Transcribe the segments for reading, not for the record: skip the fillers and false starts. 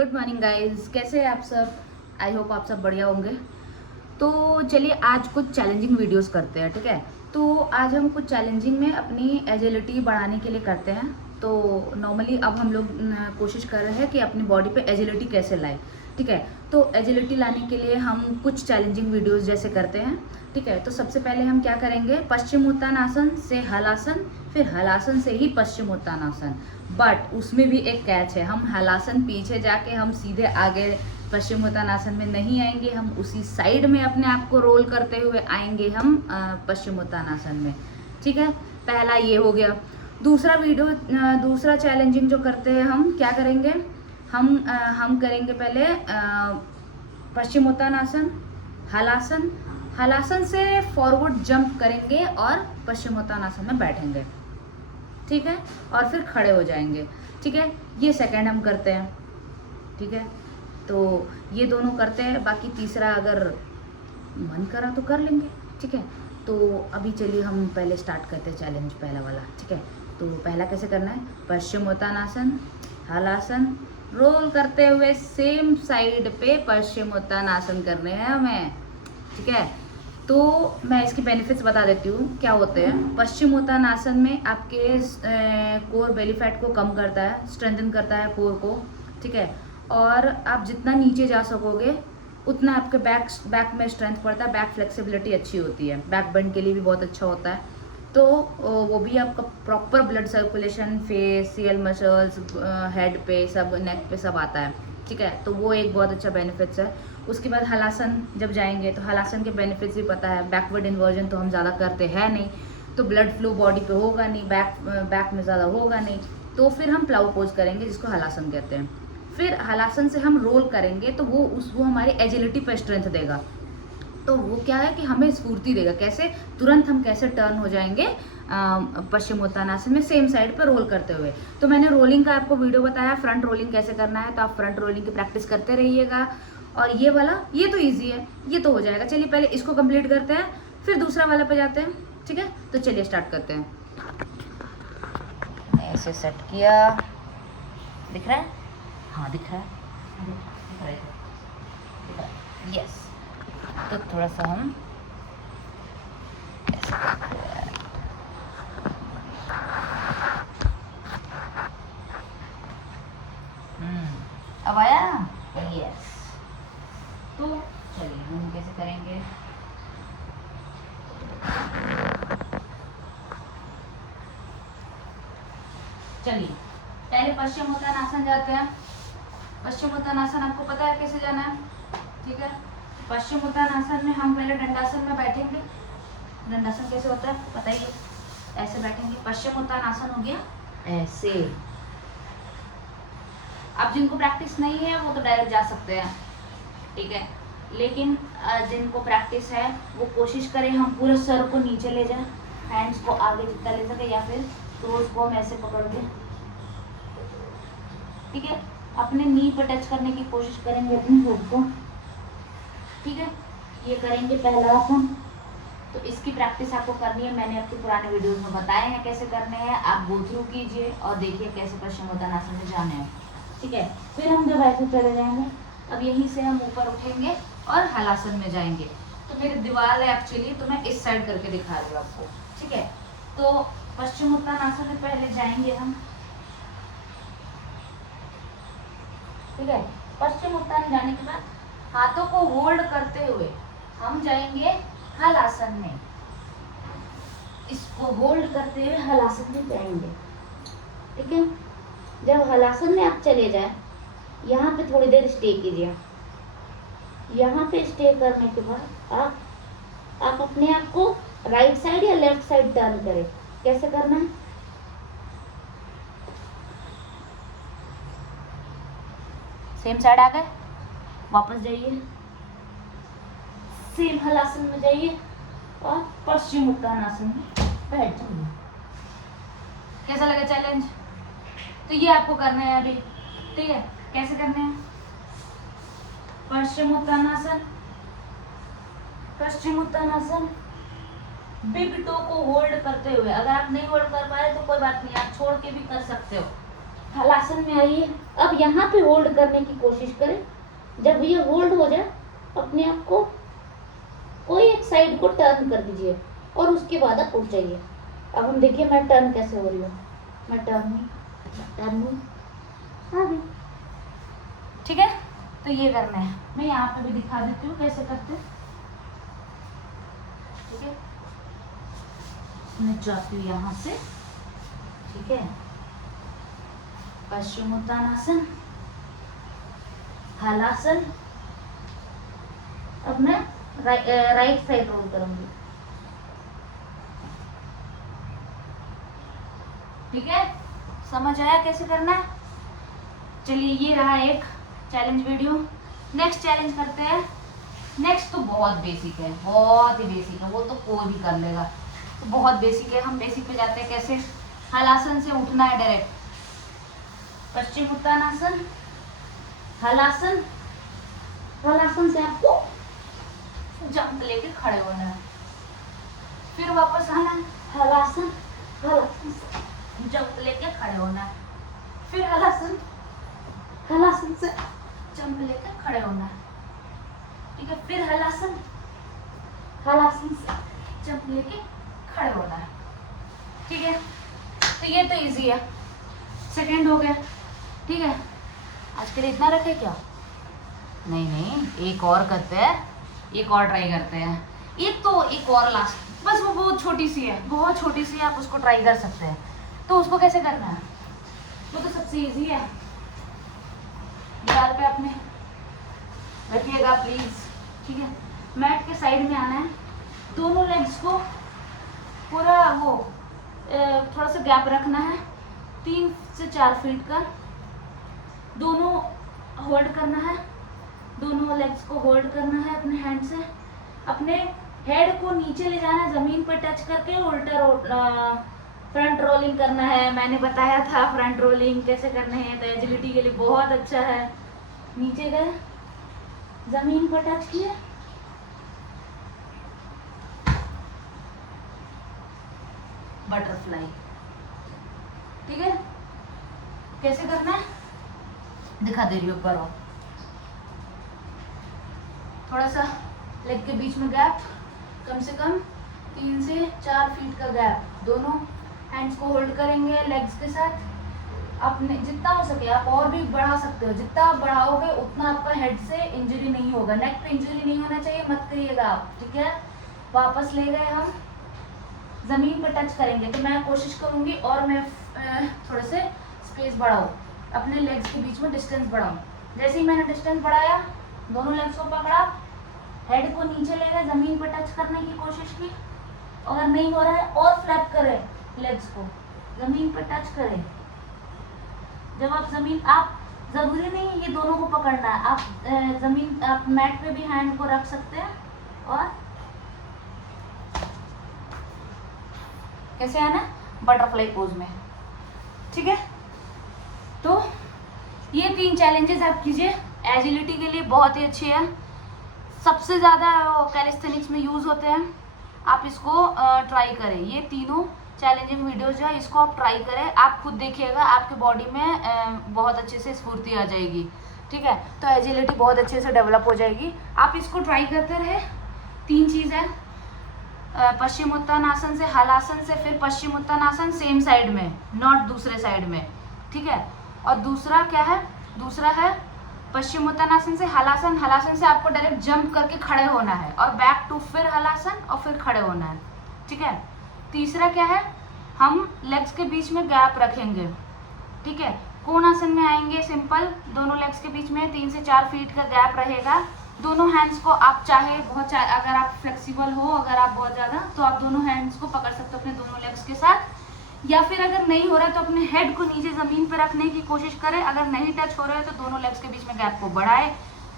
Good morning guys, कैसे हैं आप सब। आई होप आप सब बढ़िया होंगे। तो चलिए आज कुछ चैलेंजिंग वीडियोस करते हैं, ठीक है। तो आज हम कुछ चैलेंजिंग में अपनी एजिलिटी बढ़ाने के लिए करते हैं। तो नॉर्मली अब हम लोग कोशिश कर रहे हैं कि अपनी बॉडी पे एजिलिटी कैसे लाए, ठीक है। तो एजिलिटी लाने के लिए हम कुछ चैलेंजिंग वीडियोस जैसे करते हैं, ठीक है। तो सबसे पहले हम क्या करेंगे, पश्चिमोत्तानासन से हलासन, फिर हलासन से ही पश्चिमोत्तानासन। बट उसमें भी एक कैच है, हम हलासन पीछे जाके हम सीधे आगे पश्चिमोत्तानासन में नहीं आएंगे, हम उसी साइड में अपने आप को रोल करते हुए आएंगे हम पश्चिमोत्तानासन में, ठीक है। पहला ये हो गया। दूसरा चैलेंजिंग जो करते हैं, हम क्या करेंगे, हम करेंगे पहले पश्चिमोत्तानासन, हलासन, हलासन से फॉरवर्ड जंप करेंगे और पश्चिमोत्तानासन में बैठेंगे, ठीक है। और फिर खड़े हो जाएंगे, ठीक है। ये सेकंड हम करते हैं, ठीक है। तो ये दोनों करते हैं, बाकी तीसरा अगर मन करा तो कर लेंगे, ठीक है। तो अभी चलिए हम पहले स्टार्ट करते हैं चैलेंज पहला वाला, ठीक है। तो पहला कैसे करना है, पश्चिमोत्तानासन, हलासन, रोल करते हुए सेम साइड पे पश्चिमोत्तानासन करने हैं हमें, ठीक है। तो मैं इसके बेनिफिट्स बता देती हूँ क्या होते हैं। पश्चिमोत्तानासन में आपके कोर बेली फैट को कम करता है, स्ट्रेंथन करता है कोर को, ठीक है। और आप जितना नीचे जा सकोगे उतना आपके बैक में स्ट्रेंथ पड़ता है, बैक फ्लेक्सिबिलिटी अच्छी होती है, बैक बेंड के लिए भी बहुत अच्छा होता है। तो वो भी आपका proper blood circulation facial muscles, head पे सब, नेक पे सब आता है, ठीक है। तो वो एक बहुत अच्छा बेनिफिट्स है। उसके बाद हलासन जब जाएंगे तो हलासन के बेनिफिट्स भी पता है। बैकवर्ड इन्वर्जन तो हम ज़्यादा करते हैं नहीं, तो ब्लड फ्लो बॉडी पे होगा नहीं, बैक में ज़्यादा होगा नहीं। तो फिर हम प्लाउ पोज करेंगे जिसको हलासन कहते हैं। फिर हलासन से हम रोल करेंगे तो वो हमारी एजिलिटी पे स्ट्रेंथ देगा। तो वो क्या है कि हमें स्फूर्ति देगा, कैसे तुरंत हम कैसे टर्न हो जाएंगे पश्चिमोत्तानासन में सेम साइड पर रोल करते हुए। तो मैंने रोलिंग का आपको वीडियो बताया, फ्रंट रोलिंग कैसे करना है, तो आप फ्रंट रोलिंग की प्रैक्टिस करते रहिएगा। और ये वाला ये तो ईजी है, ये तो हो जाएगा। चलिए पहले इसको कंप्लीट करते हैं, फिर दूसरा वाला पे जाते हैं, ठीक है। तो चलिए स्टार्ट करते हैं। ऐसे सेट किया, दिख रहा है, हाँ दिख रहा है, यस। तो थोड़ा सा हम ऐसे करते हैं। अब आया, यस। तो चलिए हम कैसे करेंगे, चलिए पहले पश्चिमोत्तानासन जाते हैं। पश्चिमोत्तानासन आपको पता है कैसे जाना है, ठीक है। पश्चिमोत्तानासन में हम पहले दंडासन में बैठेंगे। दंडासन कैसे होता है बताइए, ऐसे बैठेंगे। पश्चिमोत्तानासन हो गया ऐसे। अब जिनको प्रैक्टिस नहीं है वो तो डायरेक्ट जा सकते हैं, ठीक है। लेकिन जिनको प्रैक्टिस है वो कोशिश करें हम पूरे सर को नीचे ले जाएं, हैंड्स को आगे जितना ले सके, या फिर टोज को हम ऐसे पकड़ के, ठीक है, अपने नी पर टच करने की कोशिश करेंगे अपनी हेड को, ठीक है। ये करेंगे पहला आसन। तो इसकी प्रैक्टिस आपको करनी है, मैंने आपके पुराने वीडियोस में बताए हैं कैसे करने हैं, आप गो थ्रू कीजिए और देखिए कैसे पश्चिमोत्तानासन में जाने हैं, ठीक है। फिर हम जब ऐसे चले जाएंगे, अब यहीं से हम ऊपर उठेंगे और हलासन में जाएंगे। तो मेरी दीवार है एक्चुअली, तो मैं इस साइड करके दिखा रही हूँ आपको, ठीक है। तो पश्चिमोत्तानासन में पहले जाएंगे हम, ठीक है। पश्चिमोत्तान जाने के बाद हाथों को होल्ड करते हुए हम जाएंगे हलासन में। इसको होल्ड करते हुए हलासन में जाएंगे, ठीक है। जब हलासन में आप चले जाए, यहाँ पे थोड़ी देर स्टे कीजिए। यहाँ पे स्टे करने के बाद आप अपने आप को राइट साइड या लेफ्ट साइड टर्न करें। कैसे करना है, सेम साइड आ गए, वापस जाइए, सेम हलासन में जाइए और पश्चिमोत्तानासन में बैठ जाइए। कैसा लगा चैलेंज? तो ये आपको करना है अभी, ठीक है। कैसे करने हैं, पश्चिमोत्तानासन, पश्चिमोत्तानासन, बिग टो को होल्ड करते हुए। अगर आप नहीं होल्ड कर पा रहे तो कोई बात नहीं, आप छोड़ के भी कर सकते हो, हलासन में आइए। अब यहाँ पे होल्ड करने की कोशिश करें। जब ये होल्ड हो जाए अपने आप को कोई एक साइड को टर्न कर दीजिए और उसके बाद आप उठ जाइए। अब हम देखिए मैं टर्न कैसे हो रही हूँ। मैं टर्न आ गई। ठीक है, तो ये करना है। मैं यहाँ पे भी दिखा देती हूँ कैसे करते हैं। ठीक है, मैं जाती हूँ यहाँ से। ठीक है, पश्चिमोत्तानासन, हलासन। अब मैं राइट साइड रोल करूंगी। ठीक है, समझ आया कैसे करना है? चलिए, ये रहा एक चैलेंज वीडियो। नेक्स्ट चैलेंज करते हैं। नेक्स्ट तो बहुत बेसिक है, बहुत ही बेसिक है, वो तो कोई भी कर लेगा। तो बहुत बेसिक है, हम बेसिक पे जाते हैं। कैसे? हलासन से उठना है डायरेक्ट। पश्चिम उत्तानासन, हलासन, हलासन से आपको जंप लेके खड़े होना है। फिर वापस आना है, हलासन, हलासन से जंप लेके खड़े होना है। फिर हलासन, हलासन से जंप लेके खड़े होना है। ठीक है, फिर हलासन, हलासन से जंप लेके खड़े होना है। ठीक है, तो ये तो इजी है। सेकंड हो गया। ठीक है, आज के लिए इतना रखे क्या? नहीं, एक और करते हैं, एक और ट्राई करते हैं। एक और लास्ट, बस वो बहुत छोटी सी है, बहुत छोटी सी है, आप उसको ट्राई कर सकते हैं। तो उसको कैसे करना है? वो तो सबसे इजी है। दीवार पे अपने रखिएगा प्लीज। ठीक है, मैट के साइड में आना है। दोनों लेग्स को पूरा वो थोड़ा सा गैप रखना है, 3 से 4 फीट का। दोनों होल्ड करना है, दोनों लेग्स को होल्ड करना है अपने हैंड से। अपने हेड को नीचे ले जाना है, जमीन पर टच करके उल्टा फ्रंट रोलिंग करना है। मैंने बताया था फ्रंट रोलिंग कैसे करने हैं, तो एजिलिटी के लिए बहुत अच्छा है। नीचे गए, जमीन पर टच किए, बटरफ्लाई। ठीक है, कैसे करना है दिखा दे रही हूँ। ऊपर थोड़ा सा लेग के बीच में गैप, कम से कम 3 से 4 फीट का गैप। दोनों हैंड्स को होल्ड करेंगे लेग्स के साथ। अपने जितना हो सके आप और भी बढ़ा सकते हो। जितना आप बढ़ाओगे उतना आपका हेड से इंजरी नहीं होगा, नेक पे इंजरी नहीं होना चाहिए, मत करिएगा आप। ठीक है, वापस ले गए हम, जमीन पे टच करेंगे। तो मैं कोशिश करूंगी और मैं थोड़े से स्पेस बढ़ाऊं, अपने लेग्स के बीच में डिस्टेंस बढ़ाऊं। जैसे ही मैंने डिस्टेंस बढ़ाया, दोनों लेग्स को पकड़ा, हेड को नीचे ले गए, जमीन पे टच करने की कोशिश की। अगर नहीं हो रहा है और फ्लैप करें लेग्स को, जमीन पे टच करें। जब आप जरूरी नहीं है ये दोनों को पकड़ना है, आप मैट पे भी हैंड को रख सकते हैं। और कैसे आना? बटरफ्लाई पोज में। ठीक है, तो ये 3 चैलेंजेस आप कीजिए। एजिलिटी के लिए बहुत ही अच्छी है, सबसे ज़्यादा कैलिस्थेनिक्स में यूज़ होते हैं। आप इसको ट्राई करें। ये तीनों चैलेंजिंग वीडियोस जो है इसको आप ट्राई करें। आप खुद देखिएगा आपके बॉडी में बहुत अच्छे से स्फूर्ति आ जाएगी। ठीक है, तो एजिलिटी बहुत अच्छे से डेवलप हो जाएगी। आप इसको ट्राई करते रहे। 3 चीज़ है, पश्चिम उत्तानासन से हलासन से फिर पश्चिम उत्तानासन सेम साइड में, नॉट दूसरे साइड में। ठीक है, और दूसरा क्या है? दूसरा है पश्चिम उत्तानासन से हलासन, हलासन से आपको डायरेक्ट जंप करके खड़े होना है और बैक टू फिर हलासन और फिर खड़े होना है। ठीक है, तीसरा क्या है? हम लेग्स के बीच में गैप रखेंगे। ठीक है, कोणासन में आएंगे, सिंपल, दोनों लेग्स के बीच में 3 से 4 फीट का गैप रहेगा। दोनों हैंड्स को आप अगर आप फ्लेक्सिबल हो, अगर आप बहुत ज़्यादा, तो आप दोनों हैंड्स को पकड़ सकते हो अपने दोनों लेग्स के साथ। या फिर अगर नहीं हो रहा है तो अपने हेड को नीचे ज़मीन पर रखने की कोशिश करें। अगर नहीं टच हो रहा है तो दोनों लेग्स के बीच में गैप को बढ़ाए।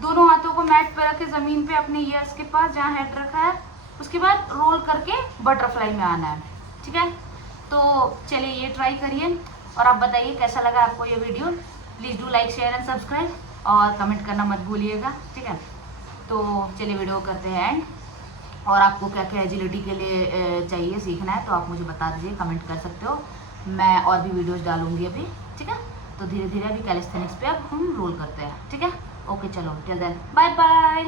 दोनों हाथों को मैट पर रखे, ज़मीन पे अपने ईयर्स के पास जहाँ हेड रखा है। उसके बाद रोल करके बटरफ्लाई में आना है। ठीक है, तो चलिए ये ट्राई करिए और आप बताइए कैसा लगा आपको ये video. Please do like, share and subscribe और कमेंट करना मत भूलिएगा। ठीक है, तो चलिए वीडियो करते हैं एंड। और आपको क्या क्या एजिलिटी के लिए चाहिए, सीखना है, तो आप मुझे बता दीजिए, कमेंट कर सकते हो। मैं और भी वीडियोस डालूंगी अभी। ठीक है, तो धीरे धीरे अभी कैलिस्थेनिक्स पे अब हम रोल करते हैं, ठीक है। ओके चलो, टिल देन बाय बाय।